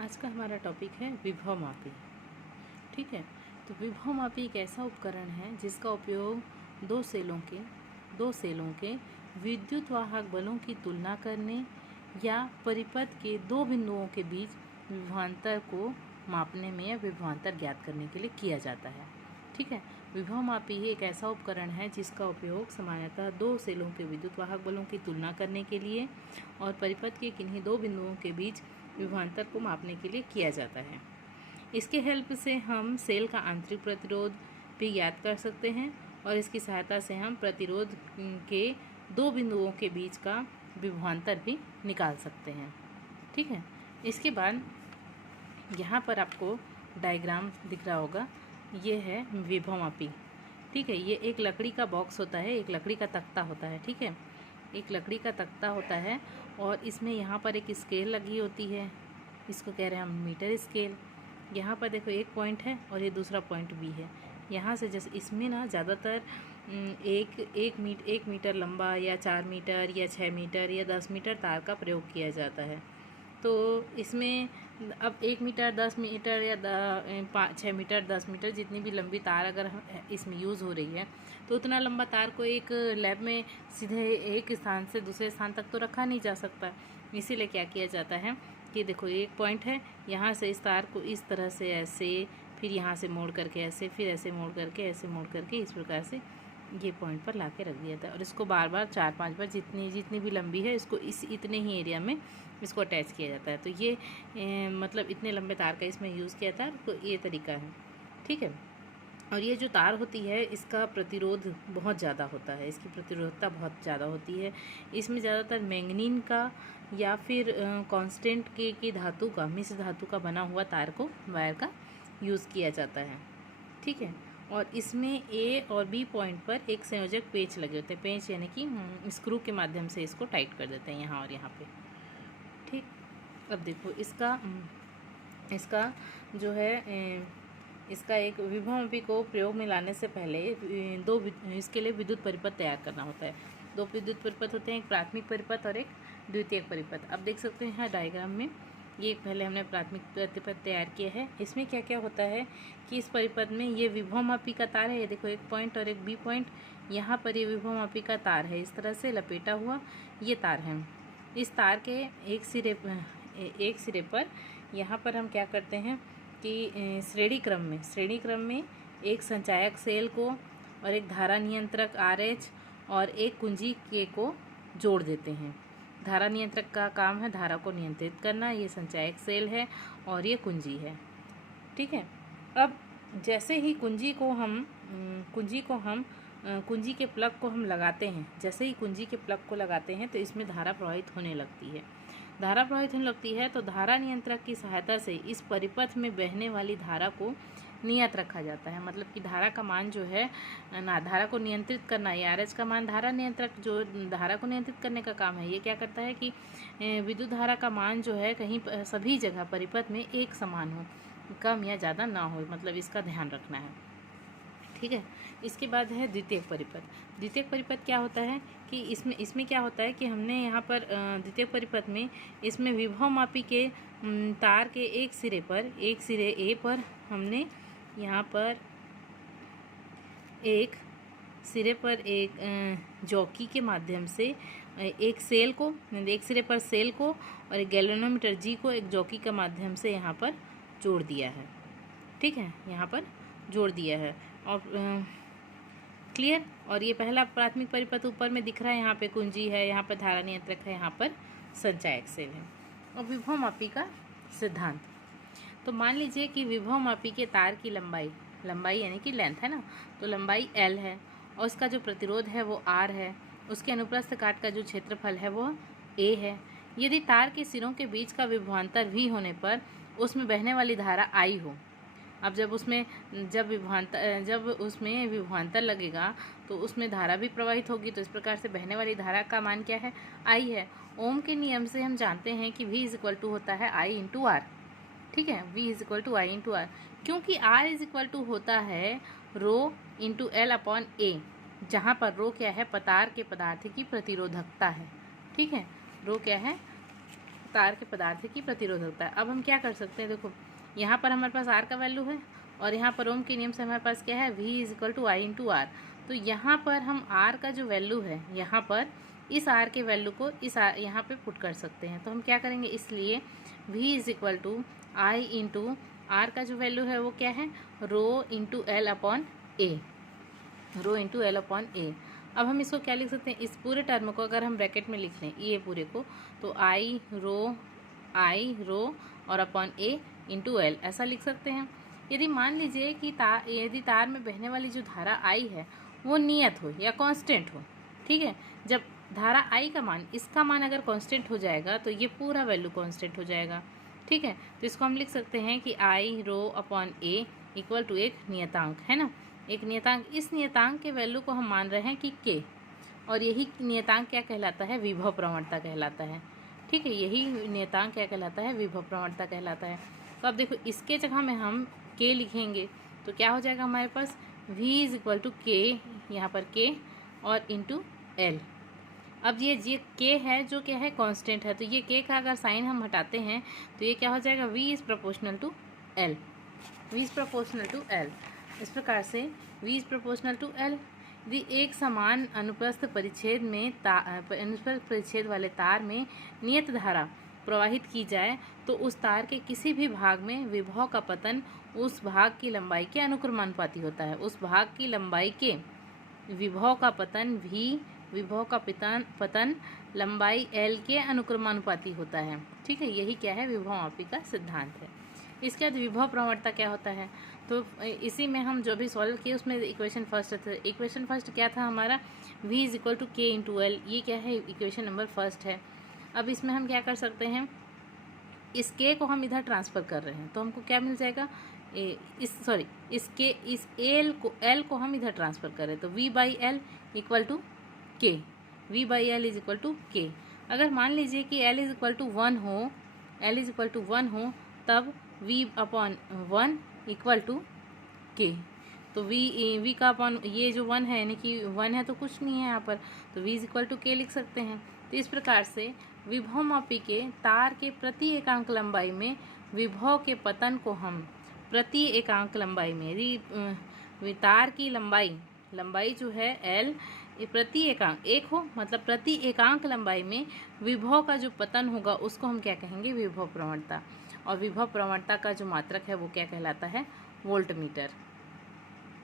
आज का हमारा टॉपिक है विभव मापी। ठीक है, तो विभव मापी एक ऐसा उपकरण है जिसका उपयोग दो सेलों के विद्युत वाहक बलों की तुलना करने या परिपथ के दो बिंदुओं के बीच विभवांतर को मापने में या विभवांतर ज्ञात करने के लिए किया जाता है। ठीक है, विभव मापी ही एक ऐसा उपकरण है जिसका उपयोग सामान्यतः दो सेलों के विद्युत वाहक बलों की तुलना करने के लिए और परिपथ के किन्हीं दो बिंदुओं के बीच विभवांतर को मापने के लिए किया जाता है। इसके हेल्प से हम सेल का आंतरिक प्रतिरोध भी ज्ञात कर सकते हैं और इसकी सहायता से हम प्रतिरोध के दो बिंदुओं के बीच का विभवांतर भी निकाल सकते हैं। ठीक है, इसके बाद यहाँ पर आपको डायग्राम दिख रहा होगा, ये है विभव मापी। ठीक है, ये एक लकड़ी का बॉक्स होता है, एक लकड़ी का तख्ता होता है। ठीक है, एक लकड़ी का तख्ता होता है और इसमें यहाँ पर एक स्केल लगी होती है, इसको कह रहे हैं हम मीटर स्केल। यहाँ पर देखो एक पॉइंट है और ये दूसरा पॉइंट भी है। यहाँ से जैसे इसमें ना ज़्यादातर एक मीटर लंबा या 4 मीटर या 6 मीटर या 10 मीटर तार का प्रयोग किया जाता है। तो इसमें अब 1 मीटर 10 मीटर या 6 मीटर 10 मीटर जितनी भी लंबी तार अगर इसमें यूज़ हो रही है तो उतना लंबा तार को एक लैब में सीधे एक स्थान से दूसरे स्थान तक तो रखा नहीं जा सकता। इसीलिए क्या किया जाता है कि देखो एक पॉइंट है, यहाँ से इस तार को इस तरह से ऐसे, फिर यहाँ से मोड़ करके ऐसे, फिर ऐसे मोड़ करके ऐसे मोड़ करके इस प्रकार से ये पॉइंट पर लाके रख दिया था और इसको बार बार 4-5 बार जितनी भी लंबी है इसको इतने ही एरिया में इसको अटैच किया जाता है। तो ये मतलब इतने लंबे तार का इसमें यूज़ किया था, तो ये तरीका है। ठीक है, और ये जो तार होती है इसका प्रतिरोध बहुत ज़्यादा होता है, इसकी प्रतिरोधकता बहुत ज़्यादा होती है। इसमें ज़्यादातर मैंगनीन का या फिर कांस्टेंट की धातु का, मिश्र धातु का बना हुआ तार को, वायर का यूज़ किया जाता है। ठीक है, और इसमें ए और बी पॉइंट पर एक संयोजक पेच लगे होते हैं। पेच यानी कि स्क्रू के माध्यम से इसको टाइट कर देते हैं यहाँ और यहाँ पे। ठीक, अब देखो इसका जो है इसका एक विभव मापी को प्रयोग में लाने से पहले इसके लिए विद्युत परिपथ तैयार करना होता है। दो विद्युत परिपथ होते हैं, एक प्राथमिक परिपथ और एक द्वितीयक परिपथ। अब देख सकते हैं यहाँ डायग्राम में, ये पहले हमने प्राथमिक परिपथ तैयार किया है। इसमें क्या क्या होता है कि इस परिपथ में ये विभव मापी का तार है, ये देखो एक पॉइंट और एक बी पॉइंट, यहाँ पर ये विभव मापी का तार है, इस तरह से लपेटा हुआ ये तार है। इस तार के एक सिरे पर यहाँ पर हम क्या करते हैं कि श्रेणी क्रम में एक संचायक सेल को और एक धारा नियंत्रक RH और एक कुंजी K को जोड़ देते हैं। धारा नियंत्रक का काम है धारा को नियंत्रित करना, ये संचायक सेल है और ये कुंजी है। ठीक है, अब जैसे ही कुंजी के प्लग को हम लगाते हैं, जैसे ही कुंजी के प्लग को लगाते हैं तो इसमें धारा प्रवाहित होने लगती है। धारा प्रवाहित होने लगती है तो धारा नियंत्रक की सहायता से इस परिपथ में बहने वाली धारा को नियत रखा जाता है। मतलब कि धारा का मान जो है ना, धारा को नियंत्रित करना, ये RH का मान धारा नियंत्रक जो धारा को नियंत्रित करने का काम है, ये क्या करता है कि विद्युत धारा का मान जो है कहीं सभी जगह परिपथ में एक समान हो, कम या ज़्यादा ना हो, मतलब इसका ध्यान रखना है। ठीक है, इसके बाद है द्वितीयक परिपथ। द्वितीयक परिपथ क्या होता है कि इसमें क्या होता है कि हमने यहाँ पर द्वितीयक परिपथ में इसमें विभव मापी के तार के एक सिरे A पर हमने यहाँ पर एक सिरे पर एक जॉकी के माध्यम से एक सिरे पर सेल को और एक गैल्वेनोमीटर G को एक जॉकी के माध्यम से यहाँ पर जोड़ दिया है। ठीक है, यहाँ पर जोड़ दिया है और क्लियर। और ये पहला प्राथमिक परिपथ ऊपर में दिख रहा है, यहाँ पे कुंजी है, यहाँ पर धारा नियंत्रक है, यहाँ पर संचायक सेल है। और विभव मापी का सिद्धांत, तो मान लीजिए कि विभव मापी के तार की लंबाई यानी कि लेंथ है ना, तो लंबाई L है और उसका जो प्रतिरोध है वो R है, उसके अनुप्रस्थ काट का जो क्षेत्रफल है वो A है। यदि तार के सिरों के बीच का विभवांतर V होने पर उसमें बहने वाली धारा I हो, अब जब उसमें विभवांतर लगेगा तो उसमें धारा भी प्रवाहित होगी, तो इस प्रकार से बहने वाली धारा का मान क्या है, I है। ओम के नियम से हम जानते हैं कि V = होता है I × R। ठीक है, V = I × R, क्योंकि R = होता है ρ × L/A, जहाँ पर ρ क्या है, तार के पदार्थ की प्रतिरोधकता है। ठीक है, ρ क्या है, तार के पदार्थ की प्रतिरोधकता है। अब हम क्या कर सकते हैं, देखो यहाँ पर हमारे पास आर का वैल्यू है और यहाँ पर ओम के नियम से हमारे पास क्या है, V is equal to I into R. तो यहाँ पर हम आर का जो वैल्यू है, यहाँ पर इस आर के वैल्यू को इस यहाँ पे पुट कर सकते हैं। तो हम क्या करेंगे, इसलिए V is equal to I into R का जो वैल्यू है वो क्या है, rho into L upon A, rho into L upon A. अब हम इसको क्या लिख सकते हैं, इस पूरे टर्म को अगर हम ब्रैकेट में लिख लें ये पूरे को, तो आई रो और अपॉन ए इंटू एल ऐसा लिख सकते हैं। यदि मान लीजिए कि यदि तार में बहने वाली जो धारा आई है वो नियत हो या कांस्टेंट हो, ठीक है, जब धारा आई का मान, इसका मान अगर कांस्टेंट हो जाएगा तो ये पूरा वैल्यू कांस्टेंट हो जाएगा, ठीक है। तो इसको हम लिख सकते हैं कि I rho upon A equal to एक नियतांक, है ना, एक नियतांक। इस नियतांक के वैल्यू को हम मान रहे हैं कि के, और यही नियतांक क्या कहलाता है, विभव प्रवणता कहलाता है, ठीक है। यही नियतांक क्या कहलाता है, विभव प्रवणता कहलाता है। तो अब देखो इसके जगह में हम के लिखेंगे तो क्या हो जाएगा हमारे पास, v इज इक्वल टू के, यहाँ पर के और इंटू एल। अब ये के है जो क्या है, कांस्टेंट है, तो ये के का अगर साइन हम हटाते हैं तो ये क्या हो जाएगा, v is proportional to L, v is proportional to L. इस प्रकार से v is proportional to L. यदि एक समान अनुप्रस्थ परिच्छेद में अनुप्रस्थ परिच्छेद वाले तार में नियत धारा प्रवाहित की जाए तो उस तार के किसी भी भाग में विभव का पतन उस भाग की लंबाई के अनुक्रमानुपाती होता है। उस भाग की लंबाई के विभव का पतन भी विभव का पतन लंबाई एल के अनुक्रमानुपाती होता है, ठीक है। यही क्या है, विभवमापी का सिद्धांत है। इसके बाद विभव प्रवणता क्या होता है, तो इसी में हम जो भी सॉल्व किए उसमें इक्वेशन फर्स्ट था। इक्वेशन फर्स्ट क्या था हमारा, v इज इक्वल टू के इंटू एल, ये क्या है, इक्वेशन नंबर फर्स्ट है। अब इसमें हम क्या कर सकते हैं, इस k को हम इधर ट्रांसफ़र कर रहे हैं तो हमको क्या मिल जाएगा, इस l को हम इधर ट्रांसफ़र कर रहे हैं तो v by L equal to K, v by L is equal to K. अगर मान लीजिए कि l इज इक्वल टू 1 हो तब v अपॉन 1 इक्वल टू के। तो v का अपॉन ये जो 1 है, यानी कि 1 है तो कुछ नहीं है यहाँ पर, तो v इज इक्वल टू के लिख सकते हैं। तो इस प्रकार से विभवमापी के तार के प्रति एकांक लंबाई में विभव के पतन को हम प्रति एकांक लंबाई में, यदि तार की लंबाई जो है l प्रति एकांक 1 हो, मतलब प्रति एकांक लंबाई में विभव का जो पतन होगा उसको हम क्या कहेंगे, विभव प्रवणता। और विभव प्रवणता का जो मात्रक है वो क्या कहलाता है, वोल्टमीटर।